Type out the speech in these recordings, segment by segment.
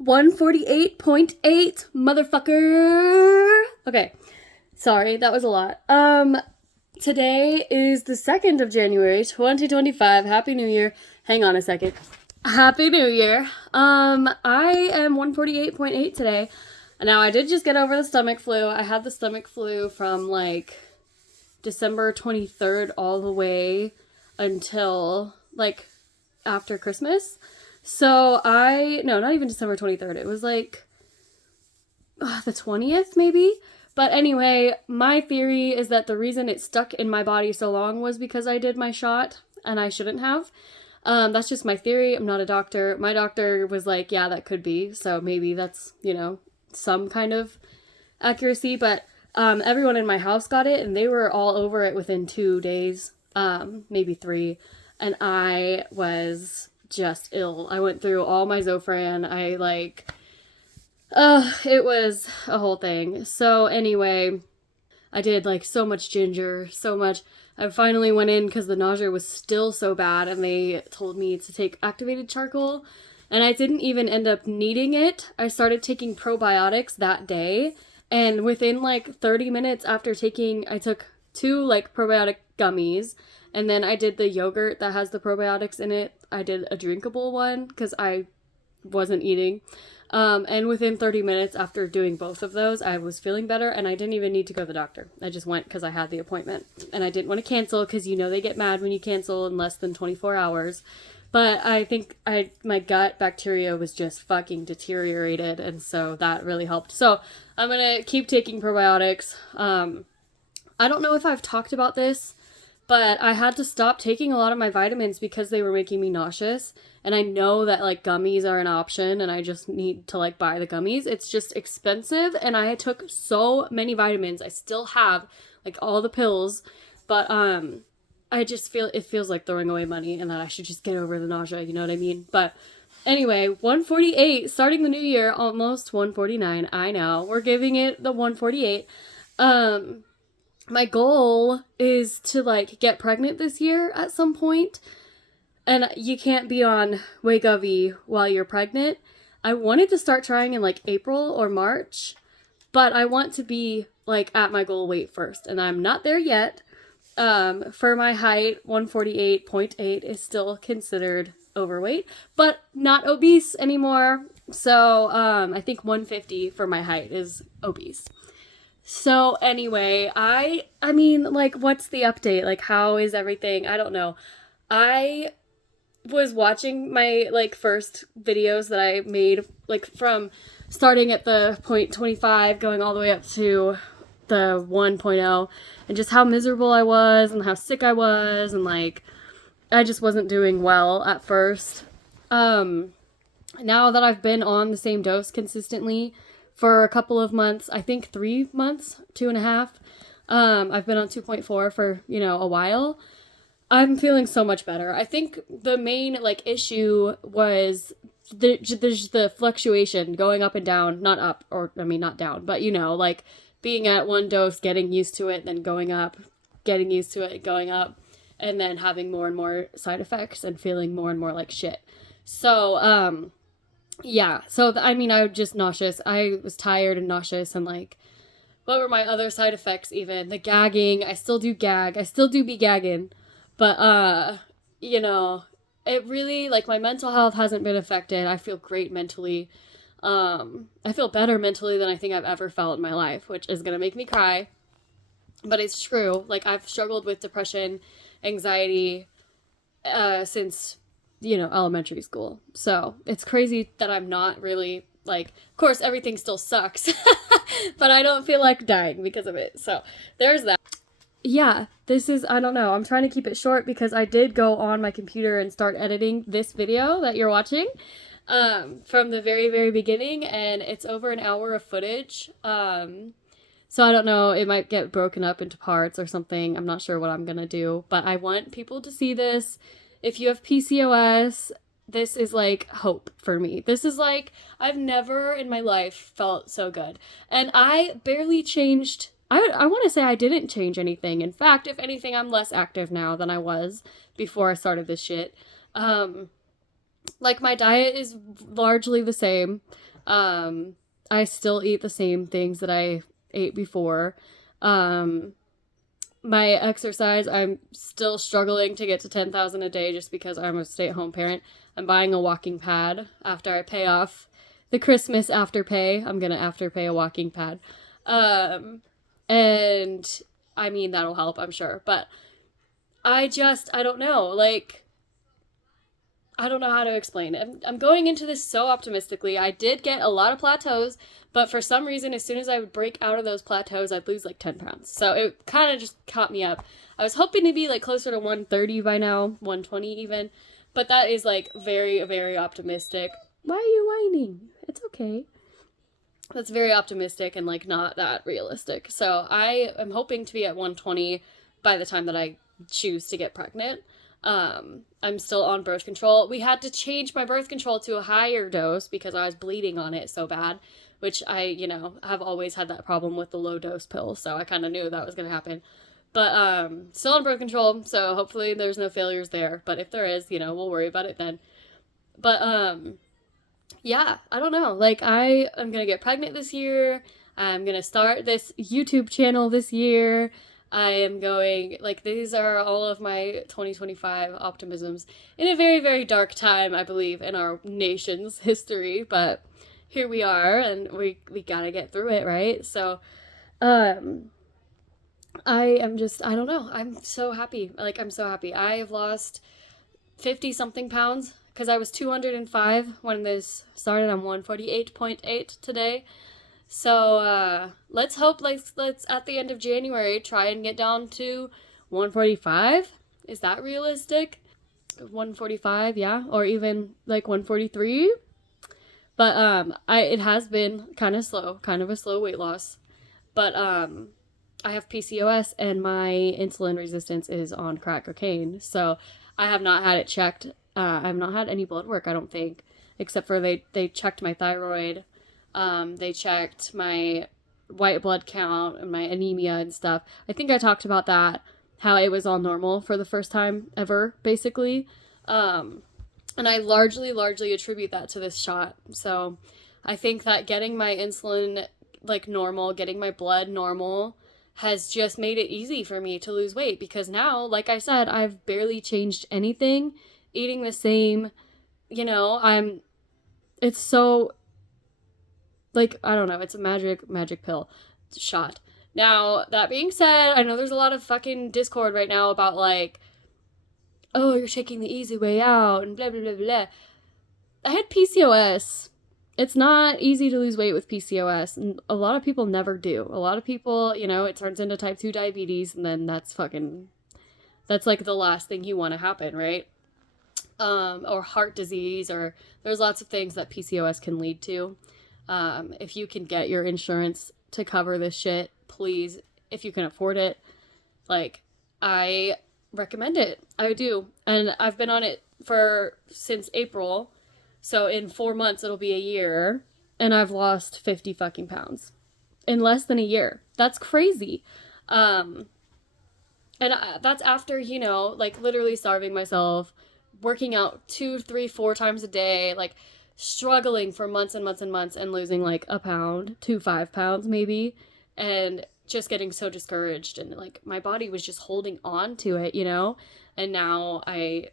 148.8, motherfucker. Okay, sorry, that was a lot. Today is the 2nd of January, 2025. Happy New Year. Hang on a second. Happy New Year. I am 148.8 today. Now, I did just get over the stomach flu. I had the stomach flu from like December 23rd all the way until like after Christmas. So no, not even December 23rd. It was like the 20th maybe. But anyway, my theory is that the reason it stuck in my body so long was because I did my shot and I shouldn't have. That's just my theory. I'm not a doctor. My doctor was like, yeah, that could be. So maybe that's, some kind of accuracy. But everyone in my house got it and they were all over it within 2 days, maybe 3. And I was just ill. I went through all my Zofran. It was a whole thing. So anyway, I did like so much ginger, so much. I finally went in because the nausea was still so bad and they told me to take activated charcoal and I didn't even end up needing it. I started taking probiotics that day and within like 30 minutes after I took 2 like probiotic gummies and then I did the yogurt that has the probiotics in it. I did a drinkable one because I wasn't eating. And within 30 minutes after doing both of those, I was feeling better and I didn't even need to go to the doctor. I just went because I had the appointment and I didn't want to cancel because they get mad when you cancel in less than 24 hours. But I think my gut bacteria was just fucking deteriorated and so that really helped. So I'm going to keep taking probiotics. I don't know if I've talked about this, but I had to stop taking a lot of my vitamins because they were making me nauseous. And I know that like gummies are an option and I just need to like buy the gummies. It's just expensive and I took so many vitamins. I still have like all the pills, but I just it feels like throwing away money and that I should just get over the nausea, you know what I mean? But anyway, 148, starting the new year, almost 149. I know. We're giving it the 148. My goal is to like get pregnant this year at some point. And you can't be on Wegovy while you're pregnant. I wanted to start trying in like April or March, but I want to be like at my goal weight first. And I'm not there yet. For my height, 148.8 is still considered overweight, but not obese anymore. So I think 150 for my height is obese. So anyway, I mean, like, what's the update? Like, how is everything? I don't know. I was watching my, like, first videos that I made, like, from starting at the 0.25 going all the way up to the 1.0 and just how miserable I was and how sick I was and, like, I just wasn't doing well at first. Now that I've been on the same dose consistently for a couple of months, I think 3 months, 2.5. I've been on 2.4 for, a while. I'm feeling so much better. I think the main, like, issue was the fluctuation going up and down, not up, or, not down, but, like, being at one dose, getting used to it, then going up, getting used to it, going up, and then having more and more side effects and feeling more and more like shit. So, yeah, so, I was just nauseous. I was tired and nauseous and, like, what were my other side effects even? The gagging. I still do gag. I still do be gagging. But, it really, like, my mental health hasn't been affected. I feel great mentally. I feel better mentally than I think I've ever felt in my life, which is gonna make me cry. But it's true. Like, I've struggled with depression, anxiety, since elementary school. So it's crazy that I'm not really like, of course, everything still sucks, but I don't feel like dying because of it. So there's that. Yeah, I don't know. I'm trying to keep it short because I did go on my computer and start editing this video that you're watching, from the very, very beginning. And it's over an hour of footage. So I don't know, it might get broken up into parts or something. I'm not sure what I'm gonna do, but I want people to see this. If you have PCOS, this is like hope for me. This is like, I've never in my life felt so good. And I barely changed. I want to say I didn't change anything. In fact, if anything, I'm less active now than I was before I started this shit. like, my diet is largely the same. I still eat the same things that I ate before. Um, my exercise, I'm still struggling to get to 10,000 a day just because I'm a stay-at-home parent. I'm buying a walking pad after I pay off the Christmas afterpay. I'm gonna afterpay a walking pad. And I mean, that'll help, I'm sure. But I don't know. Like, I don't know how to explain it. I'm going into this so optimistically. I did get a lot of plateaus, but for some reason, as soon as I would break out of those plateaus, I'd lose like 10 pounds. So it kind of just caught me up. I was hoping to be like closer to 130 by now, 120 even, but that is like very, very optimistic. Why are you whining? It's okay. That's very optimistic and like not that realistic. So I am hoping to be at 120 by the time that I choose to get pregnant. I'm still on birth control. We had to change my birth control to a higher dose because I was bleeding on it so bad, which I, have always had that problem with the low dose pill. So I kind of knew that was going to happen. But, still on birth control. So hopefully there's no failures there. But if there is, we'll worry about it then. But, yeah, I don't know. Like, I am going to get pregnant this year. I'm going to start this YouTube channel this year. I am going, like, these are all of my 2025 optimisms in a very, very dark time, I believe, in our nation's history, but here we are, and we gotta get through it, right? So, I don't know, I'm so happy, I'm so happy. I have lost 50-something pounds, because I was 205 when this started. I'm 148.8 today. So, let's hope, let's at the end of January try and get down to 145. Is that realistic? 145, yeah, or even like 143. But, it has been kind of a slow weight loss. But, I have PCOS and my insulin resistance is on crack cocaine. So I have not had it checked. I have not had any blood work, I don't think, except for they checked my thyroid. They checked my white blood count and my anemia and stuff. I think I talked about that, how it was all normal for the first time ever, basically. And I largely attribute that to this shot. So I think that getting my insulin like normal, getting my blood normal has just made it easy for me to lose weight because now, like I said, I've barely changed anything, eating the same, it's so, like, I don't know, it's a magic pill shot. Now, that being said, I know there's a lot of fucking discord right now about, like, oh, you're taking the easy way out, and blah, blah, blah, blah. I had PCOS. It's not easy to lose weight with PCOS, and a lot of people never do. A lot of people, it turns into type 2 diabetes, and then that's like the last thing you want to happen, right? Or heart disease, or there's lots of things that PCOS can lead to. If you can get your insurance to cover this shit, please, if you can afford it, like, I recommend it. I do. And I've been on it since April. So in 4 months, it'll be a year. And I've lost 50 fucking pounds in less than a year. That's crazy. And that's after, like literally starving myself, working out 2, 3, 4 times a day, like struggling for months and months and months and losing like a pound to 5 pounds maybe. And just getting so discouraged and like my body was just holding on to it, and now I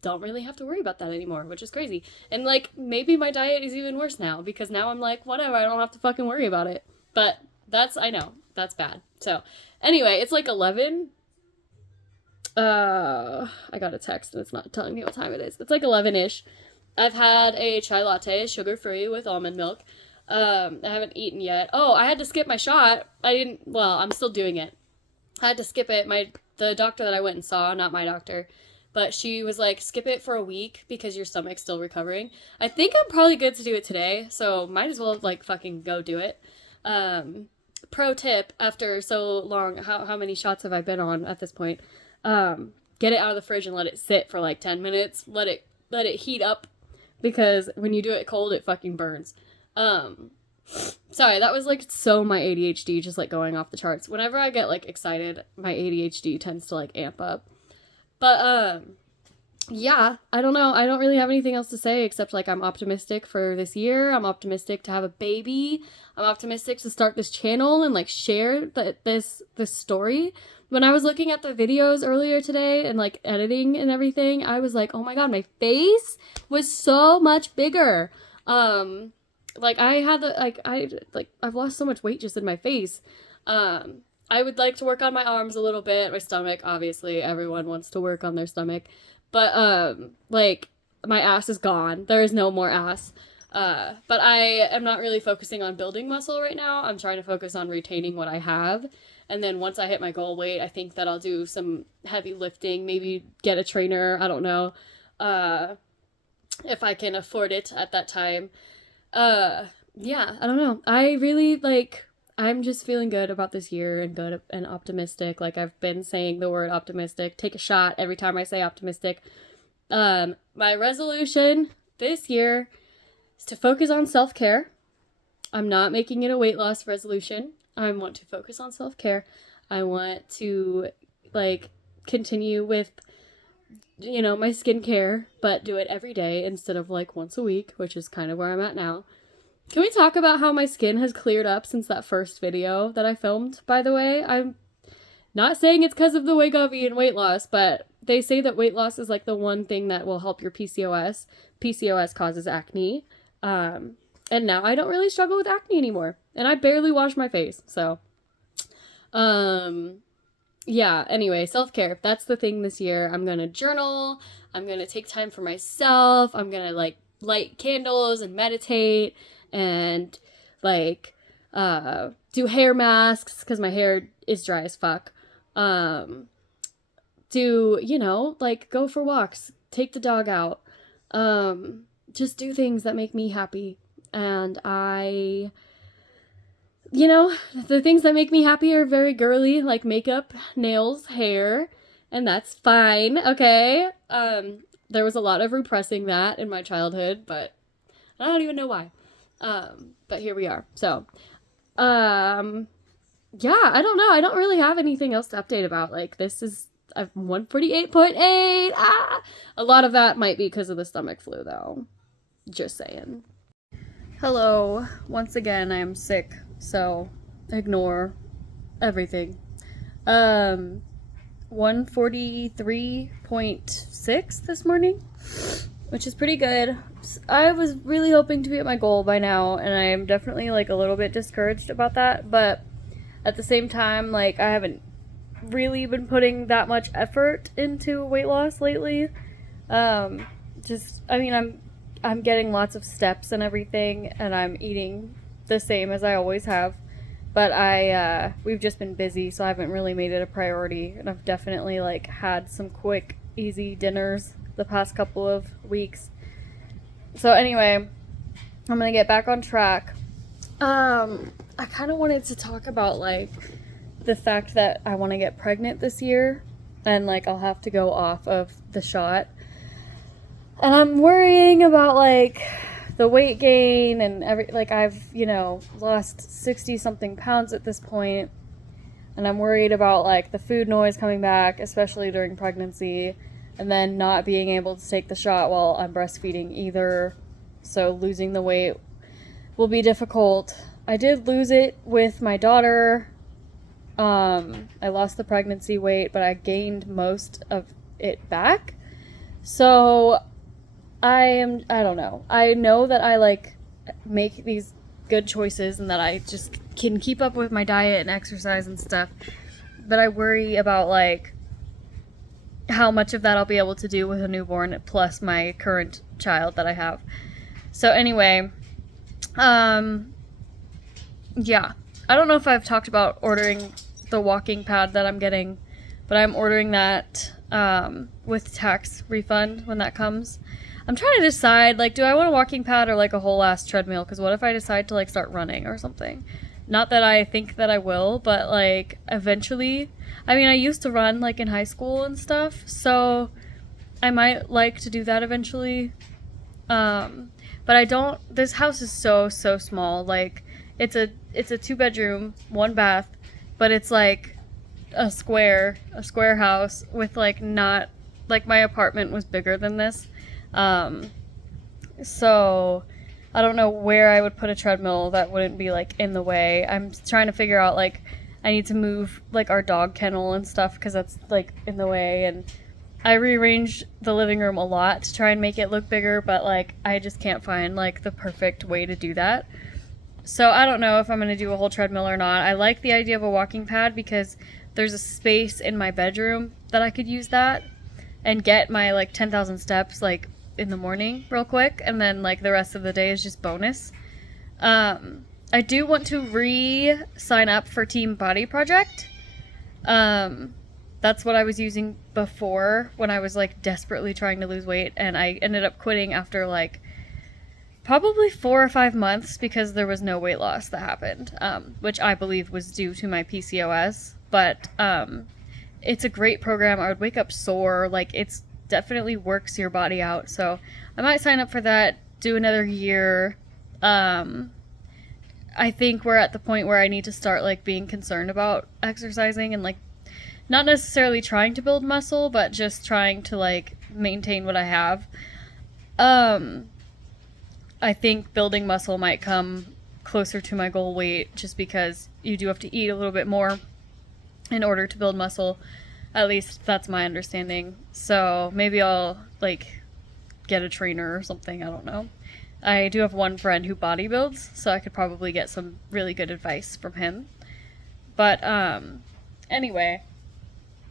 don't really have to worry about that anymore, which is crazy. And like maybe my diet is even worse now because now I'm like, whatever, I don't have to fucking worry about it. But I know that's bad. So anyway, it's like 11. I got a text and it's not telling me what time it is. It's like 11-ish. I've had a chai latte, sugar-free with almond milk. I haven't eaten yet. Oh, I had to skip my shot. I'm still doing it. I had to skip it. The doctor that I went and saw, not my doctor, but she was like, skip it for a week because your stomach's still recovering. I think I'm probably good to do it today, so might as well like fucking go do it. Pro tip, after so long, how many shots have I been on at this point? Get it out of the fridge and let it sit for like 10 minutes. Let it heat up because when you do it cold, it fucking burns. Sorry, that was like so my ADHD just like going off the charts. Whenever I get like excited, my ADHD tends to like amp up. But yeah, I don't know. I don't really have anything else to say except like I'm optimistic for this year. I'm optimistic to have a baby. I'm optimistic to start this channel and like share this story. When I was looking at the videos earlier today and like editing and everything, I was like, "Oh my god, my face was so much bigger." Like I had the I've lost so much weight just in my face. I would like to work on my arms a little bit, my stomach, obviously everyone wants to work on their stomach. But like my ass is gone. There is no more ass. But I am not really focusing on building muscle right now. I'm trying to focus on retaining what I have. And then once I hit my goal weight, I think that I'll do some heavy lifting, maybe get a trainer, I don't know. If I can afford it at that time. Yeah, I don't know. I really like I'm just feeling good about this year and good and optimistic. Like I've been saying the word optimistic. Take a shot every time I say optimistic. My resolution this year is to focus on self-care. I'm not making it a weight loss resolution. I want to focus on self-care. I want to like continue with my skincare, but do it every day instead of like once a week, which is kind of where I'm at now. Can we talk about how my skin has cleared up since that first video that I filmed, by the way? I'm not saying it's because of the Wegovy and weight loss, but they say that weight loss is like the one thing that will help your PCOS. PCOS causes acne. And now I don't really struggle with acne anymore. And I barely wash my face, so. Yeah, anyway, self-care. That's the thing this year. I'm gonna journal. I'm gonna take time for myself. I'm gonna like light candles and meditate and like do hair masks because my hair is dry as fuck. Like go for walks, take the dog out, just do things that make me happy. And the things that make me happy are very girly, like makeup, nails, hair, and that's fine, okay? There was a lot of repressing that in my childhood, but I don't even know why. But here we are. So, yeah, I don't know. I don't really have anything else to update about. Like, this is 148.8. A lot of that might be because of the stomach flu, though. Just saying. Hello. Once again, I am sick, so ignore everything. 143.6 this morning, which is pretty good. I was really hoping to be at my goal by now, and I am definitely like a little bit discouraged about that, but at the same time, like I haven't really been putting that much effort into weight loss lately. I'm getting lots of steps and everything, and I'm eating the same as I always have. But we've just been busy, so I haven't really made it a priority. And I've definitely like had some quick, easy dinners the past couple of weeks. So anyway, I'm gonna get back on track. I kind of wanted to talk about like the fact that I want to get pregnant this year, and like I'll have to go off of the shot. And I'm worrying about like the weight gain and I've, lost 60 something pounds at this point. And I'm worried about like the food noise coming back, especially during pregnancy, and then not being able to take the shot while I'm breastfeeding either. So losing the weight will be difficult. I did lose it with my daughter. I lost the pregnancy weight, but I gained most of it back. So I don't know. I know that I like make these good choices and that I just can keep up with my diet and exercise and stuff. But I worry about like how much of that I'll be able to do with a newborn plus my current child that I have. So anyway, yeah. I don't know if I've talked about ordering the walking pad that I'm getting, but I'm ordering that with tax refund when that comes. I'm trying to decide, like, do I want a walking pad or, like, a whole ass treadmill? Because what if I decide to, like, start running or something? Not that I think that I will, but, like, eventually. I mean, I used to run, like, in high school and stuff, so I might like to do that eventually. But I don't, this house is so small. Like, it's a 2-bedroom, 1 bath, but it's, like, a square house with, like, not like my apartment was bigger than this. So I don't know where I would put a treadmill that wouldn't be like in the way. I'm trying to figure out like I need to move like our dog kennel and stuff because that's like in the way, and I rearranged the living room a lot to try and make it look bigger, but like I just can't find like the perfect way to do that. So I don't know if I'm going to do a whole treadmill or not. I like the idea of a walking pad because there's a space in my bedroom that I could use that and get my like 10,000 steps like in the morning real quick, and then like the rest of the day is just bonus. I do want to re-sign up for Team Body Project. That's what I was using before when I was like desperately trying to lose weight, and I ended up quitting after like probably 4 or 5 months because there was no weight loss that happened, which I believe was due to my PCOS. But it's a great program. I would wake up sore. Like, it's definitely works your body out. So I might sign up for that, do another year. I think we're at the point where I need to start like being concerned about exercising and like not necessarily trying to build muscle, but just trying to like maintain what I have. I think building muscle might come closer to my goal weight just because you do have to eat a little bit more in order to build muscle. At least that's my understanding. So maybe I'll like get a trainer or something. I don't know. I do have one friend who bodybuilds, so I could probably get some really good advice from him. But anyway,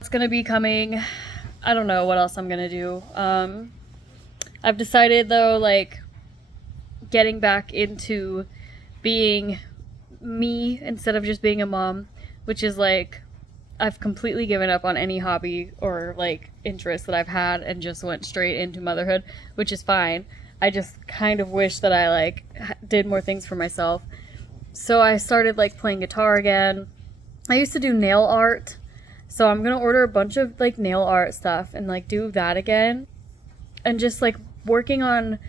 it's gonna be coming. I don't know what else I'm gonna do. I've decided though, like, getting back into being me instead of just being a mom, which is like I've completely given up on any hobby or like interest that I've had and just went straight into motherhood, which is fine. I just kind of wish that I like did more things for myself. So I started like playing guitar again. I used to do nail art, so I'm gonna order a bunch of like nail art stuff and like do that again, and just like working on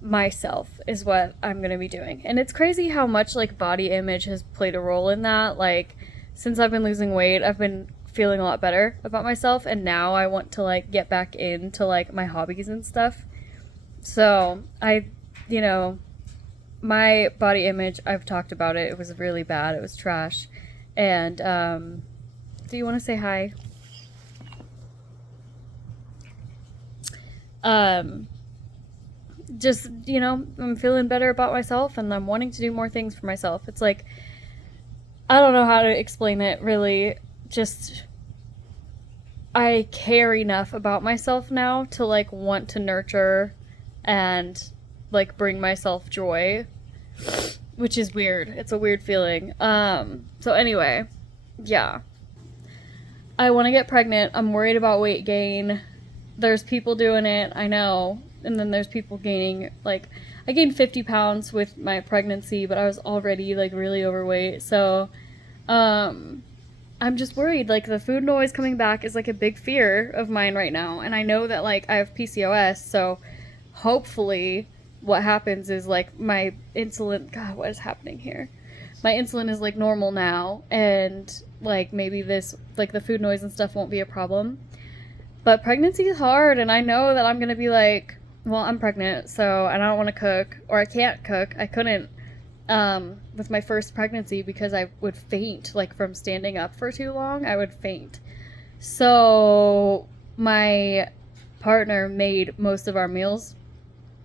myself is what I'm gonna be doing. And it's crazy how much like body image has played a role in that. Like, since I've been losing weight, I've been feeling a lot better about myself, and now I want to like get back into like my hobbies and stuff. So my body image, I've talked about it. It was really bad. It was trash. And do you want to say hi? Just, I'm feeling better about myself, and I'm wanting to do more things for myself. It's like, I don't know how to explain it, really. Just, I care enough about myself now to, like, want to nurture and, like, bring myself joy, which is weird. It's a weird feeling. So anyway, yeah. I want to get pregnant. I'm worried about weight gain. There's people doing it, I know. And then there's people gaining, like, I gained 50 pounds with my pregnancy, but I was already, like, really overweight. So, I'm just worried. Like, the food noise coming back is, like, a big fear of mine right now. And I know that, like, I have PCOS, so hopefully what happens is, like, my insulin, God, what is happening here? My insulin is, like, normal now, and, like, maybe this, like, the food noise and stuff won't be a problem. But pregnancy is hard, and I know that I'm going to be, like, well, I'm pregnant, so, and I don't want to cook, or I can't cook. I couldn't, with my first pregnancy because I would faint, like, from standing up for too long. I would faint. So, my partner made most of our meals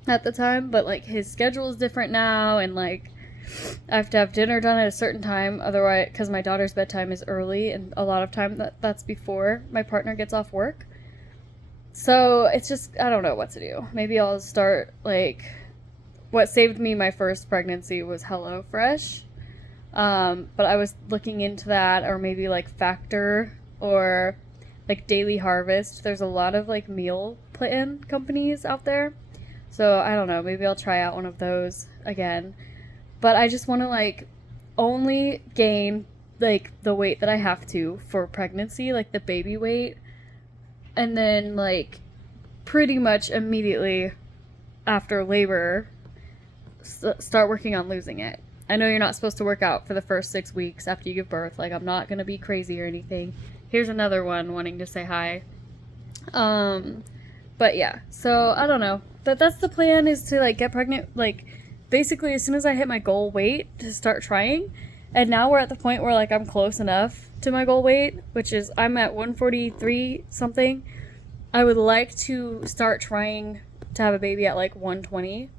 at the time, but, like, his schedule is different now, and, like, I have to have dinner done at a certain time, otherwise, because my daughter's bedtime is early, and a lot of time that's before my partner gets off work. So, it's just, I don't know what to do. Maybe I'll start, like, what saved me my first pregnancy was HelloFresh. But I was looking into that, or maybe, like, Factor, or, like, Daily Harvest. There's a lot of, like, meal plan companies out there. So, I don't know. Maybe I'll try out one of those again. But I just want to, like, only gain, like, the weight that I have to for pregnancy, like, the baby weight. And then, like, pretty much immediately after labor, start working on losing it. I know you're not supposed to work out for the first 6 weeks after you give birth. Like, I'm not going to be crazy or anything. Here's another one wanting to say hi. But yeah, so I don't know. But that's the plan, is to like get pregnant like basically as soon as I hit my goal weight to start trying. And now we're at the point where like I'm close enough to my goal weight, which is I'm at 143 something. I would like to start trying to have a baby at like 120.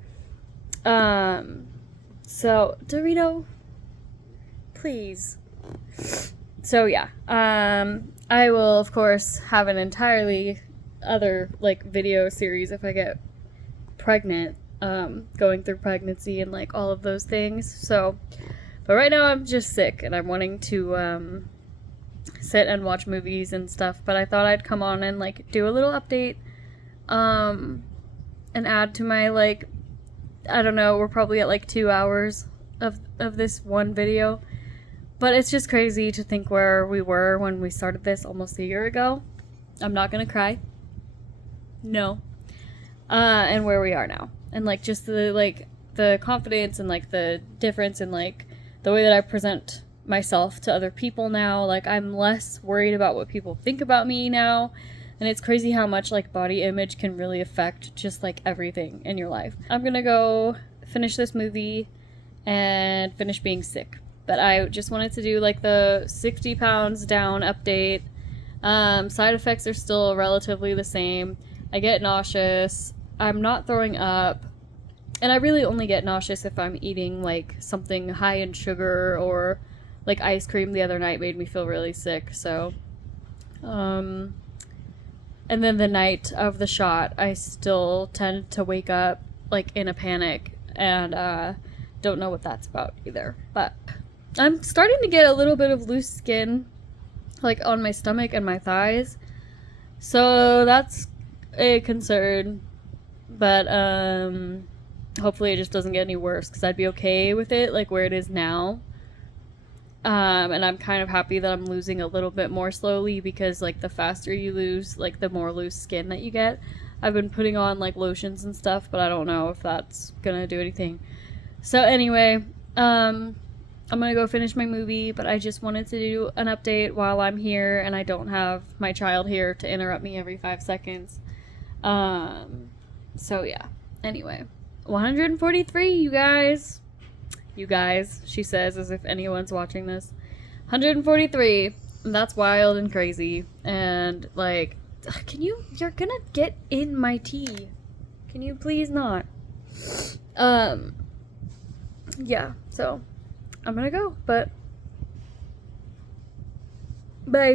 So Dorito, please. So yeah, I will of course have an entirely other like video series if I get pregnant, going through pregnancy and like all of those things. So, but right now I'm just sick and I'm wanting to sit and watch movies and stuff. But I thought I'd come on and like do a little update, and add to my like, I don't know, we're probably at like 2 hours of this one video. But it's just crazy to think where we were when we started this almost a year ago. I'm not gonna cry. No. And where we are now. And like just the confidence and like the difference in like the way that I present myself to other people now. Like I'm less worried about what people think about me now. And it's crazy how much like body image can really affect just like everything in your life. I'm gonna go finish this movie and finish being sick. But I just wanted to do like the 60 pounds down update. Side effects are still relatively the same. I get nauseous. I'm not throwing up. And I really only get nauseous if I'm eating like something high in sugar, or like ice cream the other night made me feel really sick. So, and then the night of the shot, I still tend to wake up like in a panic, and don't know what that's about either. But I'm starting to get a little bit of loose skin like on my stomach and my thighs. So that's a concern. But hopefully it just doesn't get any worse, because I'd be okay with it like where it is now. And I'm kind of happy that I'm losing a little bit more slowly, because like the faster you lose, like the more loose skin that you get. I've been putting on like lotions and stuff, but I don't know if that's gonna do anything. So anyway, I'm gonna go finish my movie, but I just wanted to do an update while I'm here and I don't have my child here to interrupt me every 5 seconds. So yeah, anyway, 143, you guys, she says as if anyone's watching this. 143, that's wild and crazy. And like, you're gonna get in my tea. Can you please not? Yeah, so I'm gonna go, but bye.